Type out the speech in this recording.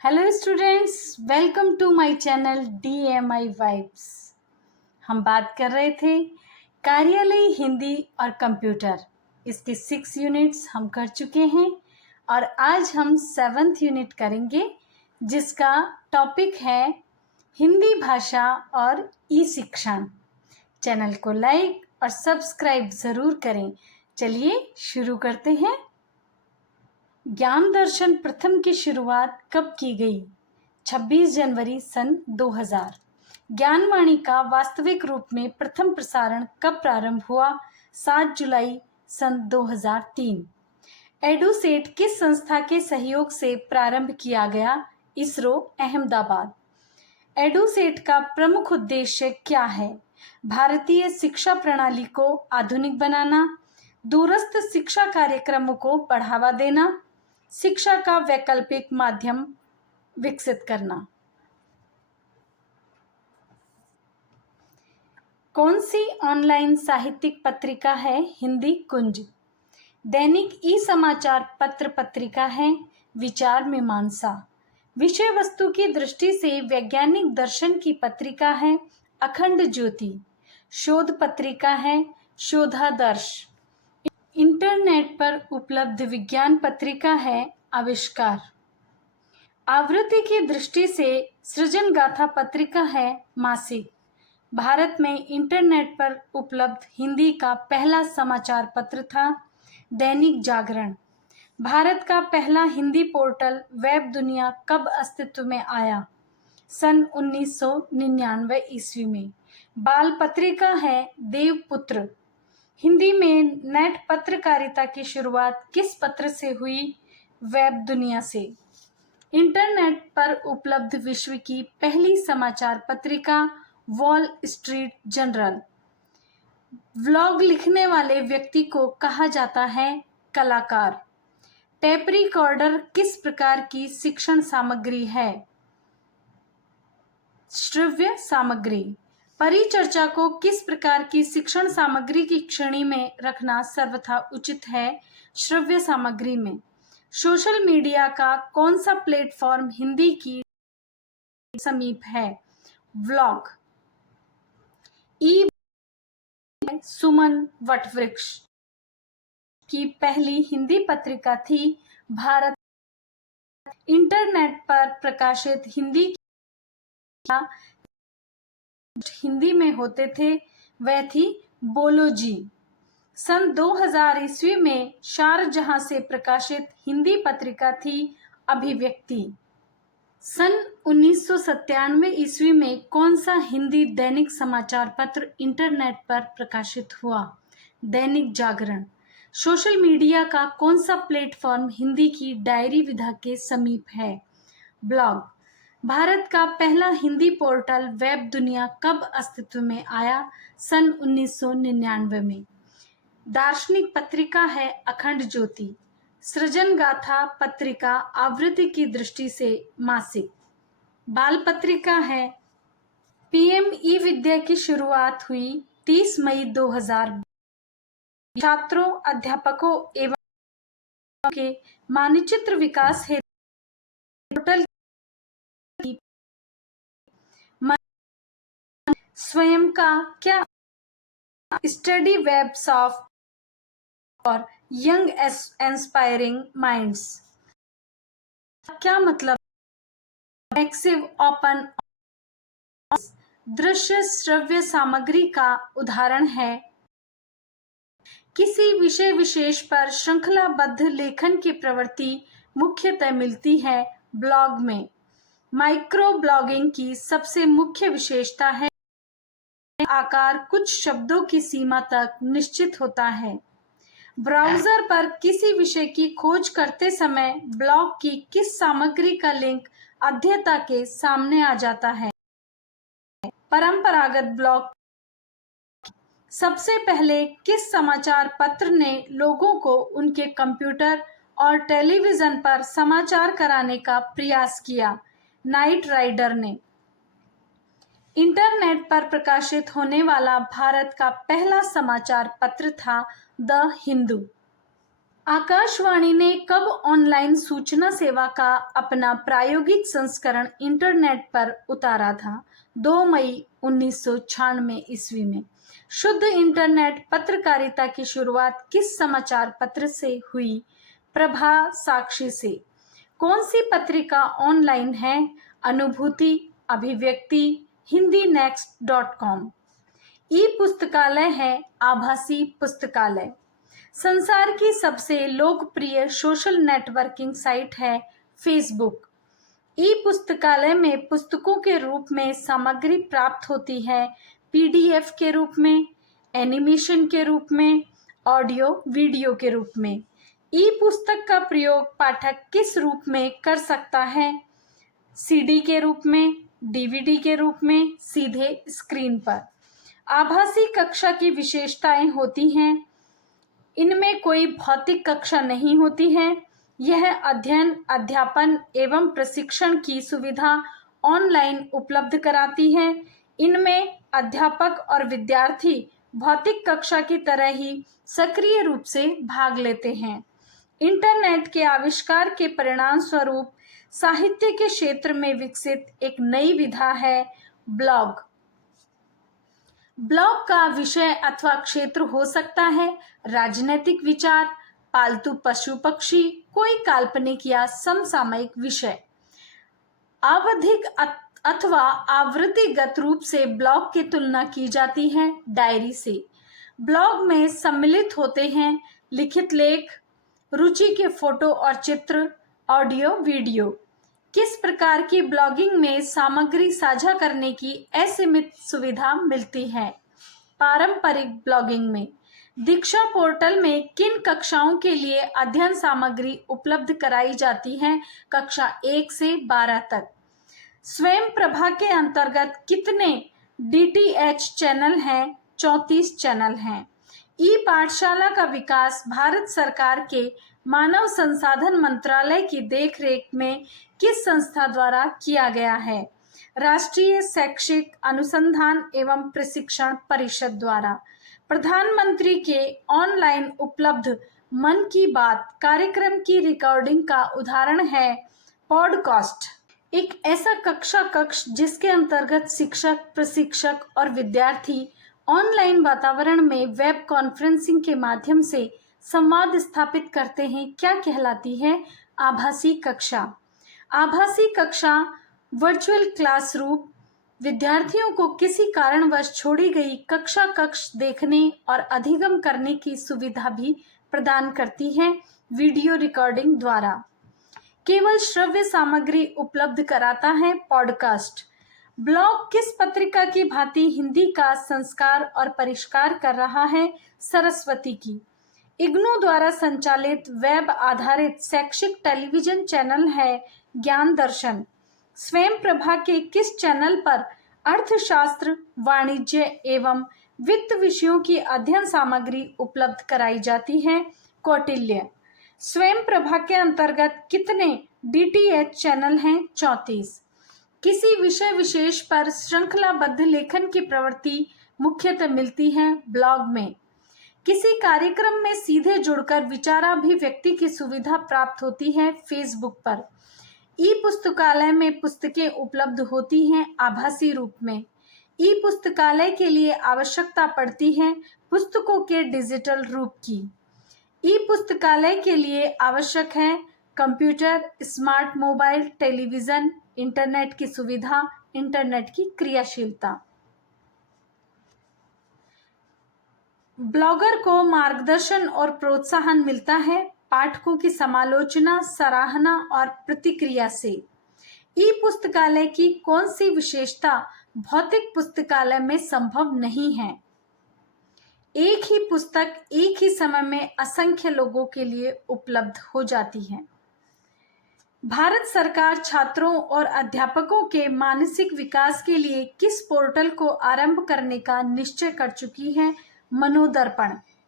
Hello students, welcome to my channel DMI vibes. हम बात कर रहे थे कार्यालय हिंदी और कंप्यूटर। इसके 6 यूनिट्स हम कर चुके हैं और आज हम 7th यूनिट करेंगे जिसका टॉपिक है हिंदी भाषा और ई शिक्षण। चैनल को लाइक और सब्सक्राइब ज़रूर करें। चलिए शुरू करते हैं। ज्ञान दर्शन प्रथम की शुरुआत कब की गई? 26 जनवरी सन 2000। ज्ञानवाणी का वास्तविक रूप में प्रथम प्रसारण कब प्रारंभ हुआ? 7 जुलाई सन 2003। एडुसेट किस संस्था के सहयोग से प्रारंभ किया गया? इसरो, अहमदाबाद। एडुसेट का प्रमुख उद्देश्य क्या है? भारतीय शिक्षा प्रणाली को आधुनिक बनाना, दूरस्थ शिक्षा कार्यक्रमों को बढ़ावा देना, शिक्षा का वैकल्पिक माध्यम विकसित करना। कौन सी ऑनलाइन साहित्यिक पत्रिका है हिंदी कुंज? दैनिक ई समाचार पत्र पत्रिका है विचार मीमांसा। विषय वस्तु की दृष्टि से वैज्ञानिक दर्शन की पत्रिका है अखंड ज्योति। शोध पत्रिका है शोधादर्श। इंटरनेट पर उपलब्ध विज्ञान पत्रिका है आविष्कार। आवृत्ति की दृष्टि से सृजन गाथा पत्रिका है मासिक। भारत में इंटरनेट पर उपलब्ध हिंदी का पहला समाचार पत्र था दैनिक जागरण। भारत का पहला हिंदी पोर्टल वेब दुनिया कब अस्तित्व में आया? सन 1999 ईस्वी में। बाल पत्रिका है देवपुत्र। हिंदी में नेट पत्रकारिता की शुरुआत किस पत्र से हुई? वेब दुनिया से। इंटरनेट पर उपलब्ध विश्व की पहली समाचार पत्रिका वॉल स्ट्रीट जर्नल। व्लॉग लिखने वाले व्यक्ति को कहा जाता है कलाकार। टेप रिकॉर्डर किस प्रकार की शिक्षण सामग्री है? श्रव्य सामग्री। परिचर्चा को किस प्रकार की शिक्षण सामग्री की श्रेणी में रखना सर्वथा उचित है? श्रव्य सामग्री में। सोशल मीडिया का कौन सा प्लेटफॉर्म हिंदी की समीप है? व्लॉग। ई सुमन वटवृक्ष की पहली हिंदी पत्रिका थी भारत। इंटरनेट पर प्रकाशित हिंदी में होते थे वह थी बोलोजी। सन 2000 ईस्वी में शारजहां से प्रकाशित हिंदी पत्रिका थी अभिव्यक्ति। सन 1997 ईस्वी में कौन सा हिंदी दैनिक समाचार पत्र इंटरनेट पर प्रकाशित हुआ? दैनिक जागरण। सोशल मीडिया का कौन सा प्लेटफॉर्म हिंदी की डायरी विधा के समीप है? ब्लॉग। भारत का पहला हिंदी पोर्टल वेब दुनिया कब अस्तित्व में आया? सन 1999 में। दार्शनिक पत्रिका है अखंड ज्योति। सृजन गाथा पत्रिका आवृत्ति की दृष्टि से मासिक। बाल पत्रिका है PM ई विद्या की शुरुआत हुई 30 मई 2000। छात्रों, अध्यापकों एवं के मानचित्र विकास हेतु पोर्टल स्वयं का क्या? स्टडी वेब सॉफ्ट और यंग इंस्पायरिंग माइंड्स। क्या मतलब? मैक्सिव ओपन दृश्य श्रव्य सामग्री का उदाहरण है। किसी विषय विशेष पर श्रृंखलाबद्ध लेखन की प्रवृत्ति मुख्यतः मिलती है ब्लॉग में। माइक्रो ब्लॉगिंग की सबसे मुख्य विशेषता है आकार कुछ शब्दों की सीमा तक निश्चित होता है। ब्राउज़र पर किसी विषय की खोज करते समय ब्लॉग की किस सामग्री का लिंक अध्येता के सामने आ जाता है? परंपरागत ब्लॉग। सबसे पहले किस समाचार पत्र ने लोगों को उनके कंप्यूटर और टेलीविजन पर समाचार कराने का प्रयास किया? नाइट राइडर ने। इंटरनेट पर प्रकाशित होने वाला भारत का पहला समाचार पत्र था द हिंदू। आकाशवाणी ने कब ऑनलाइन सूचना सेवा का अपना प्रायोगिक संस्करण इंटरनेट पर उतारा था? 2 मई 1996 ईस्वी में। शुद्ध इंटरनेट पत्रकारिता की शुरुआत किस समाचार पत्र से हुई? प्रभा साक्षी से। कौन सी पत्रिका ऑनलाइन है? अनुभूति, अभिव्यक्ति, हिंदी next.com। ई पुस्तकालय है आभासी पुस्तकालय। संसार की सबसे लोकप्रिय सोशल नेटवर्किंग साइट है फेसबुक। ई पुस्तकालय में पुस्तकों के रूप में सामग्री प्राप्त होती है, पीडीएफ के रूप में, एनिमेशन के रूप में, ऑडियो वीडियो के रूप में। ई पुस्तक का प्रयोग पाठक किस रूप में कर सकता है? सीडी के रूप में, डीवीडी के रूप में, सीधे स्क्रीन पर। आभासी कक्षा की विशेषताएं होती हैं। इनमें कोई भौतिक कक्षा नहीं होती है। यह अध्ययन, अध्यापन एवं प्रशिक्षण की सुविधा ऑनलाइन उपलब्ध कराती है। इनमें अध्यापक और विद्यार्थी भौतिक कक्षा की तरह ही सक्रिय रूप से भाग लेते हैं। इंटरनेट के आविष्कार के परिणाम स्वरूप साहित्य के क्षेत्र में विकसित एक नई विधा है ब्लॉग। ब्लॉग का विषय अथवा क्षेत्र हो सकता है राजनैतिक विचार, पालतू पशु पक्षी, कोई काल्पनिक या समसामयिक विषय। आवधिक अथवा आवृत्तिगत रूप से ब्लॉग की तुलना की जाती है डायरी से। ब्लॉग में सम्मिलित होते हैं लिखित लेख, रुचि के फोटो और चित्र, ऑडियो वीडियो। किस प्रकार की ब्लॉगिंग में सामग्री साझा करने की असीमित सुविधा मिलती है? पारंपरिक ब्लॉगिंग में। दीक्षा पोर्टल में किन कक्षाओं के लिए अध्ययन सामग्री उपलब्ध कराई जाती है? कक्षा 1 से 12 तक। स्वयं प्रभा के अंतर्गत कितने डीटीएच चैनल हैं? 34 चैनल हैं। ई पाठशाला का विकास भारत सरकार के मानव संसाधन मंत्रालय की देखरेख में किस संस्था द्वारा किया गया है? राष्ट्रीय शैक्षिक अनुसंधान एवं प्रशिक्षण परिषद द्वारा। प्रधानमंत्री के ऑनलाइन उपलब्ध मन की बात कार्यक्रम की रिकॉर्डिंग का उदाहरण है पॉडकास्ट। एक ऐसा कक्षा कक्ष जिसके अंतर्गत शिक्षक, प्रशिक्षक और विद्यार्थी ऑनलाइन वातावरण में वेब कॉन्फ्रेंसिंग के माध्यम से संवाद स्थापित करते हैं, क्या कहलाती है? आभासी कक्षा। आभासी कक्षा वर्चुअल क्लासरूम विद्यार्थियों को किसी कारणवश छोड़ी गई कक्षा कक्ष देखने और अधिगम करने की सुविधा भी प्रदान करती है वीडियो रिकॉर्डिंग द्वारा। केवल श्रव्य सामग्री उपलब्ध कराता है पॉडकास्ट। ब्लॉग किस पत्रिका की भांति हिंदी का संस्कार और परिष्कार कर रहा है? सरस्वती की। इग्नू द्वारा संचालित वेब आधारित शैक्षिक टेलीविजन चैनल है ज्ञान दर्शन। स्वयं प्रभा के किस चैनल पर अर्थशास्त्र, वाणिज्य एवं वित्त विषयों की अध्ययन सामग्री उपलब्ध कराई जाती है? कौटिल्य। स्वयं प्रभा के अंतर्गत कितने डीटीएच चैनल हैं? 34। किसी विषय विशेष पर श्रृंखलाबद्ध लेखन की प्रवृत्ति मुख्यतः मिलती है ब्लॉग में। किसी कार्यक्रम में सीधे जुड़कर विचाराभिव्यक्ति की सुविधा प्राप्त होती है फेसबुक पर। ई पुस्तकालय में पुस्तकें उपलब्ध होती हैं आभासी रूप में। ई पुस्तकालय के लिए आवश्यकता पड़ती है पुस्तकों के डिजिटल रूप की। ई पुस्तकालय के लिए आवश्यक है computer, smart mobile, television, internet की सुविधा, इंटरनेट की क्रियाशीलता। ब्लॉगर को मार्गदर्शन और प्रोत्साहन मिलता है पाठकों की समालोचना, सराहना और प्रतिक्रिया से। ई पुस्तकालय की कौन सी विशेषता भौतिक पुस्तकालय में संभव नहीं है? एक ही पुस्तक एक ही समय में असंख्य लोगों के लिए उपलब्ध हो जाती है। भारत सरकार छात्रों और अध्यापकों के मानसिक विकास के लिए किस पोर्टल को आरंभ करने का निश्चय कर चुकी है? मनोदर्पण।